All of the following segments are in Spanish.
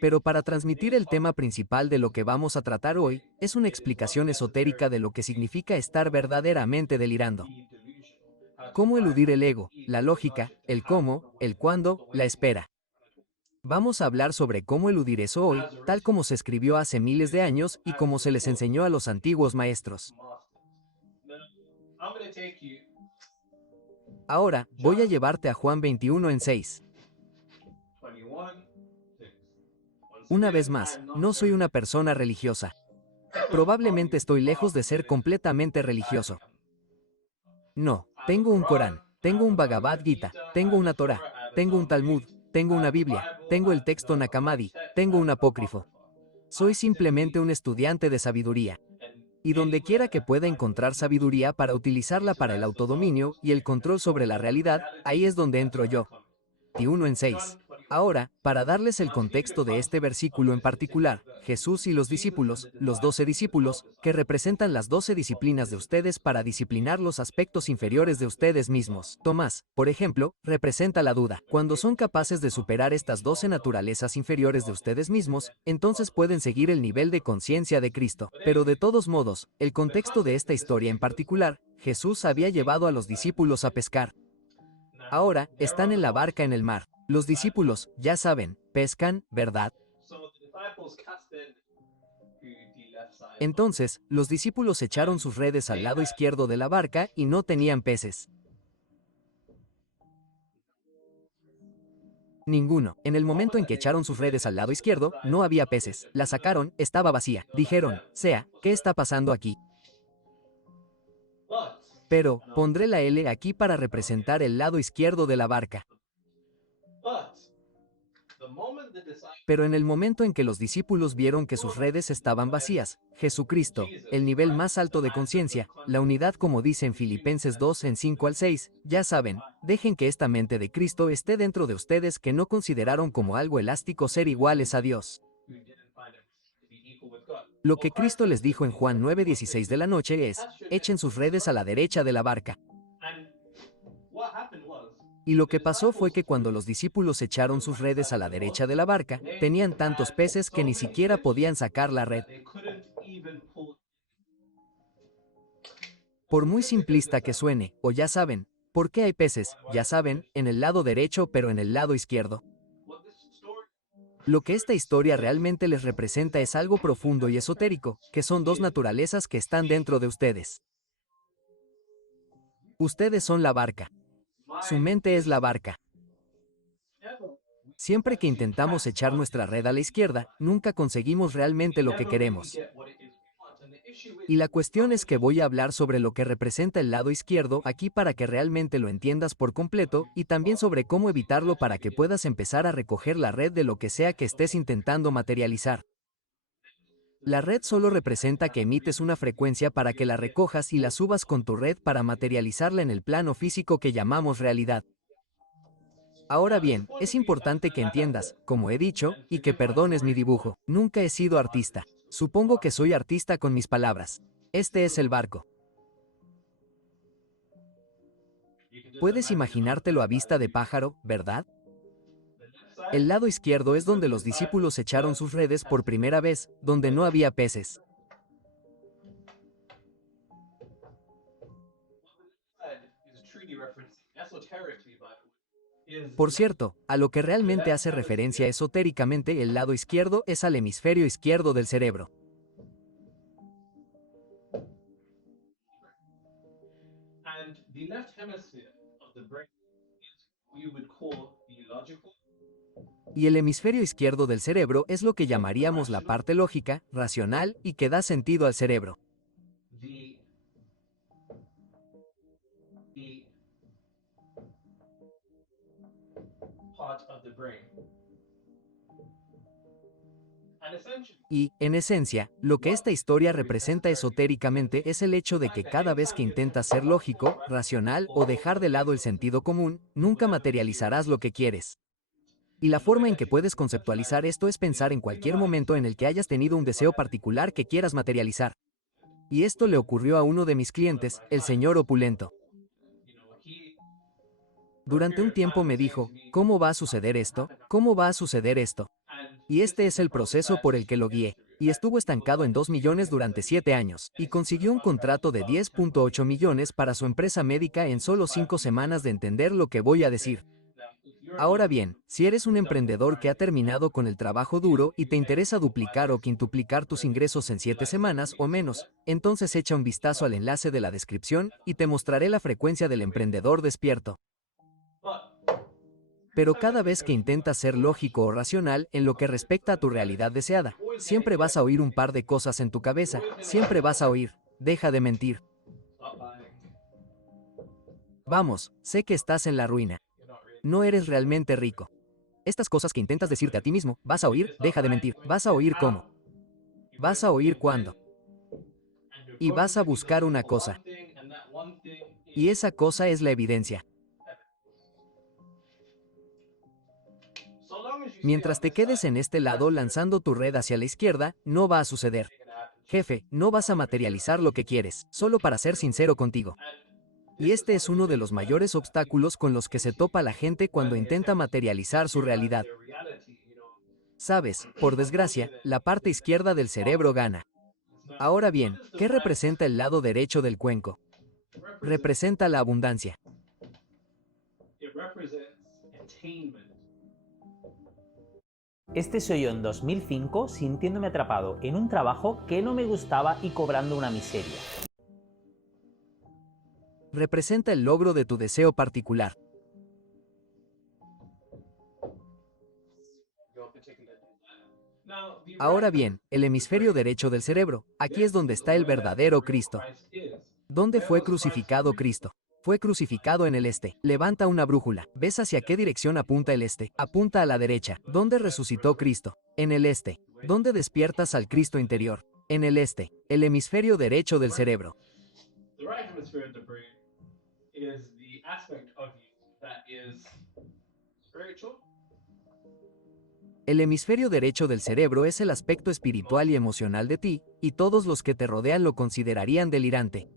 Pero para transmitir el tema principal de lo que vamos a tratar hoy, es una explicación esotérica de lo que significa estar verdaderamente delirando. Cómo eludir el ego, la lógica, el cómo, el cuándo, la espera. Vamos a hablar sobre cómo eludir eso hoy, tal como se escribió hace miles de años y como se les enseñó a los antiguos maestros. Ahora, voy a llevarte a Juan 21 en 6. Una vez más, no soy una persona religiosa. Probablemente estoy lejos de ser completamente religioso. No, tengo un Corán, tengo un Bhagavad Gita, tengo una Torá, tengo un Talmud, tengo una Biblia, tengo el texto Nag Hammadi, tengo un apócrifo. Soy simplemente un estudiante de sabiduría. Y donde quiera que pueda encontrar sabiduría para utilizarla para el autodominio y el control sobre la realidad, ahí es donde entro yo. 21 en 6. Ahora, para darles el contexto de este versículo en particular, Jesús y los discípulos, los 12 discípulos, que representan las 12 disciplinas de ustedes para disciplinar los aspectos inferiores de ustedes mismos. Tomás, por ejemplo, representa la duda. Cuando son capaces de superar estas 12 naturalezas inferiores de ustedes mismos, entonces pueden seguir el nivel de conciencia de Cristo. Pero de todos modos, el contexto de esta historia en particular, Jesús había llevado a los discípulos a pescar. Ahora, están en la barca en el mar. Los discípulos, ya saben, pescan, ¿verdad? Entonces, los discípulos echaron sus redes al lado izquierdo de la barca y no tenían peces. Ninguno. En el momento en que echaron sus redes al lado izquierdo, no había peces. La sacaron, estaba vacía. Dijeron, ¿qué está pasando aquí? Pero, pondré la L aquí para representar el lado izquierdo de la barca. Pero en el momento en que los discípulos vieron que sus redes estaban vacías, Jesucristo, el nivel más alto de conciencia, la unidad como dice en Filipenses 2 en 5 al 6, ya saben, dejen que esta mente de Cristo esté dentro de ustedes que no consideraron como algo elástico ser iguales a Dios. Lo que Cristo les dijo en Juan 9:16 de la noche es, echen sus redes a la derecha de la barca. Y lo que pasó fue que cuando los discípulos echaron sus redes a la derecha de la barca, tenían tantos peces que ni siquiera podían sacar la red. Por muy simplista que suene, o ya saben, ¿por qué hay peces? Ya saben, en el lado derecho pero en el lado izquierdo. Lo que esta historia realmente les representa es algo profundo y esotérico, que son dos naturalezas que están dentro de ustedes. Ustedes son la barca. Su mente es la barca. Siempre que intentamos echar nuestra red a la izquierda, nunca conseguimos realmente lo que queremos. Y la cuestión es que voy a hablar sobre lo que representa el lado izquierdo aquí para que realmente lo entiendas por completo, y también sobre cómo evitarlo para que puedas empezar a recoger la red de lo que sea que estés intentando materializar. La red solo representa que emites una frecuencia para que la recojas y la subas con tu red para materializarla en el plano físico que llamamos realidad. Ahora bien, es importante que entiendas, como he dicho, y que perdones mi dibujo. Nunca he sido artista. Supongo que soy artista con mis palabras. Este es el barco. Puedes imaginártelo a vista de pájaro, ¿verdad? El lado izquierdo es donde los discípulos echaron sus redes por primera vez, donde no había peces. Por cierto, a lo que realmente hace referencia esotéricamente el lado izquierdo es al hemisferio izquierdo del cerebro. Y el hemisferio izquierdo del cerebro es lo que llamaríamos la parte lógica, racional y que da sentido al cerebro. Y, en esencia, lo que esta historia representa esotéricamente es el hecho de que cada vez que intentas ser lógico, racional o dejar de lado el sentido común, nunca materializarás lo que quieres. Y la forma en que puedes conceptualizar esto es pensar en cualquier momento en el que hayas tenido un deseo particular que quieras materializar. Y esto le ocurrió a uno de mis clientes, el señor opulento. Durante un tiempo me dijo, ¿cómo va a suceder esto? ¿Cómo va a suceder esto? Y este es el proceso por el que lo guié. Y estuvo estancado en 2 millones durante 7 años, y consiguió un contrato de 10.8 millones para su empresa médica en solo 5 semanas de entender lo que voy a decir. Ahora bien, si eres un emprendedor que ha terminado con el trabajo duro y te interesa duplicar o quintuplicar tus ingresos en 7 semanas o menos, entonces echa un vistazo al enlace de la descripción y te mostraré la frecuencia del emprendedor despierto. Pero cada vez que intentas ser lógico o racional en lo que respecta a tu realidad deseada, siempre vas a oír un par de cosas en tu cabeza, siempre vas a oír, deja de mentir. Vamos, sé que estás en la ruina. No eres realmente rico. Estas cosas que intentas decirte a ti mismo, vas a oír, deja de mentir, vas a oír cómo, vas a oír cuándo, y vas a buscar una cosa. Y esa cosa es la evidencia. Mientras te quedes en este lado lanzando tu red hacia la izquierda, no va a suceder. Jefe, no vas a materializar lo que quieres, solo para ser sincero contigo. Y este es uno de los mayores obstáculos con los que se topa la gente cuando intenta materializar su realidad. Sabes, por desgracia, la parte izquierda del cerebro gana. Ahora bien, ¿qué representa el lado derecho del cuenco? Representa la abundancia. Este soy yo en 2005 sintiéndome atrapado en un trabajo que no me gustaba y cobrando una miseria. Representa el logro de tu deseo particular. Ahora bien, el hemisferio derecho del cerebro, aquí es donde está el verdadero Cristo. ¿Dónde fue crucificado Cristo? Fue crucificado en el este. Levanta una brújula. ¿Ves hacia qué dirección apunta el este? Apunta a la derecha. ¿Dónde resucitó Cristo? En el este. ¿Dónde despiertas al Cristo interior? En el este. El hemisferio derecho del cerebro. El hemisferio derecho del cerebro es el aspecto espiritual y emocional de ti, y todos los que te rodean lo considerarían delirante.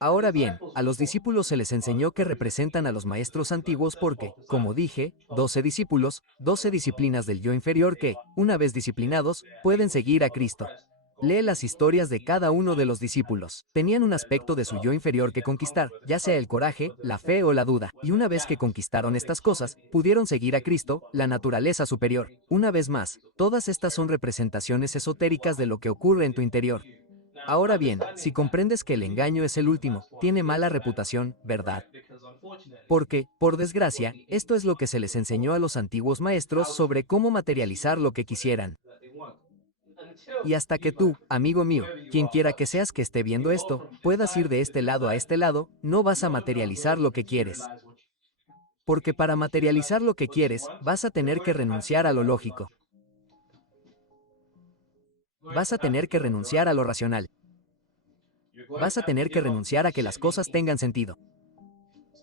Ahora bien, a los discípulos se les enseñó que representan a los maestros antiguos porque, como dije, 12 discípulos, 12 disciplinas del yo inferior que, una vez disciplinados, pueden seguir a Cristo. Lee las historias de cada uno de los discípulos. Tenían un aspecto de su yo inferior que conquistar, ya sea el coraje, la fe o la duda, y una vez que conquistaron estas cosas, pudieron seguir a Cristo, la naturaleza superior. Una vez más, todas estas son representaciones esotéricas de lo que ocurre en tu interior. Ahora bien, si comprendes que el engaño es el último, tiene mala reputación, ¿verdad? Porque, por desgracia, esto es lo que se les enseñó a los antiguos maestros sobre cómo materializar lo que quisieran. Y hasta que tú, amigo mío, quien quiera que seas que esté viendo esto, puedas ir de este lado a este lado, no vas a materializar lo que quieres. Porque para materializar lo que quieres, vas a tener que renunciar a lo lógico. Vas a tener que renunciar a lo racional. Vas a tener que renunciar a que las cosas tengan sentido.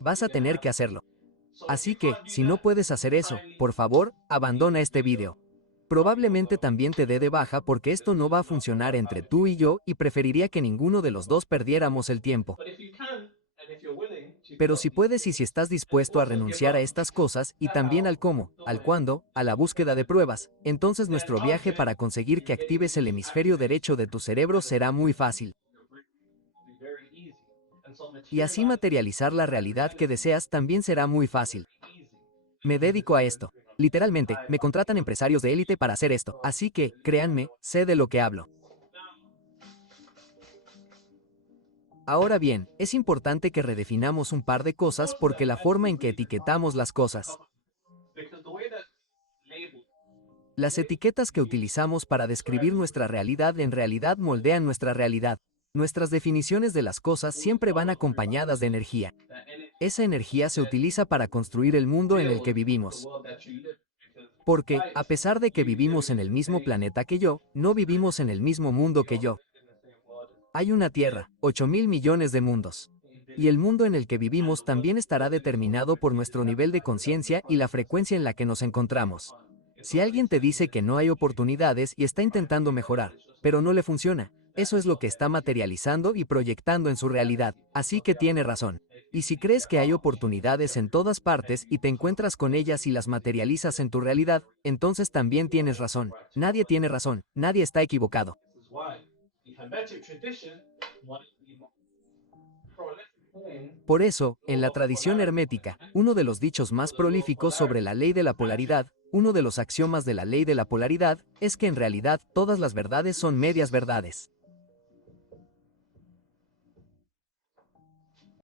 Vas a tener que hacerlo. Así que, si no puedes hacer eso, por favor, abandona este vídeo. Probablemente también te dé de baja porque esto no va a funcionar entre tú y yo y preferiría que ninguno de los dos perdiéramos el tiempo. Pero si puedes y si estás dispuesto a renunciar a estas cosas y también al cómo, al cuándo, a la búsqueda de pruebas, entonces nuestro viaje para conseguir que actives el hemisferio derecho de tu cerebro será muy fácil. Y así materializar la realidad que deseas también será muy fácil. Me dedico a esto. Literalmente, me contratan empresarios de élite para hacer esto, así que, créanme, sé de lo que hablo. Ahora bien, es importante que redefinamos un par de cosas porque la forma en que etiquetamos las cosas. Las etiquetas que utilizamos para describir nuestra realidad en realidad moldean nuestra realidad. Nuestras definiciones de las cosas siempre van acompañadas de energía. Esa energía se utiliza para construir el mundo en el que vivimos. Porque, a pesar de que vivimos en el mismo planeta que yo, no vivimos en el mismo mundo que yo. Hay una Tierra, 8.000 millones de mundos. Y el mundo en el que vivimos también estará determinado por nuestro nivel de conciencia y la frecuencia en la que nos encontramos. Si alguien te dice que no hay oportunidades y está intentando mejorar, pero no le funciona. Eso es lo que está materializando y proyectando en su realidad, así que tiene razón. Y si crees que hay oportunidades en todas partes y te encuentras con ellas y las materializas en tu realidad, entonces también tienes razón. Nadie tiene razón, nadie está equivocado. Por eso, en la tradición hermética, uno de los dichos más prolíficos sobre la ley de la polaridad, uno de los axiomas de la ley de la polaridad, es que en realidad todas las verdades son medias verdades.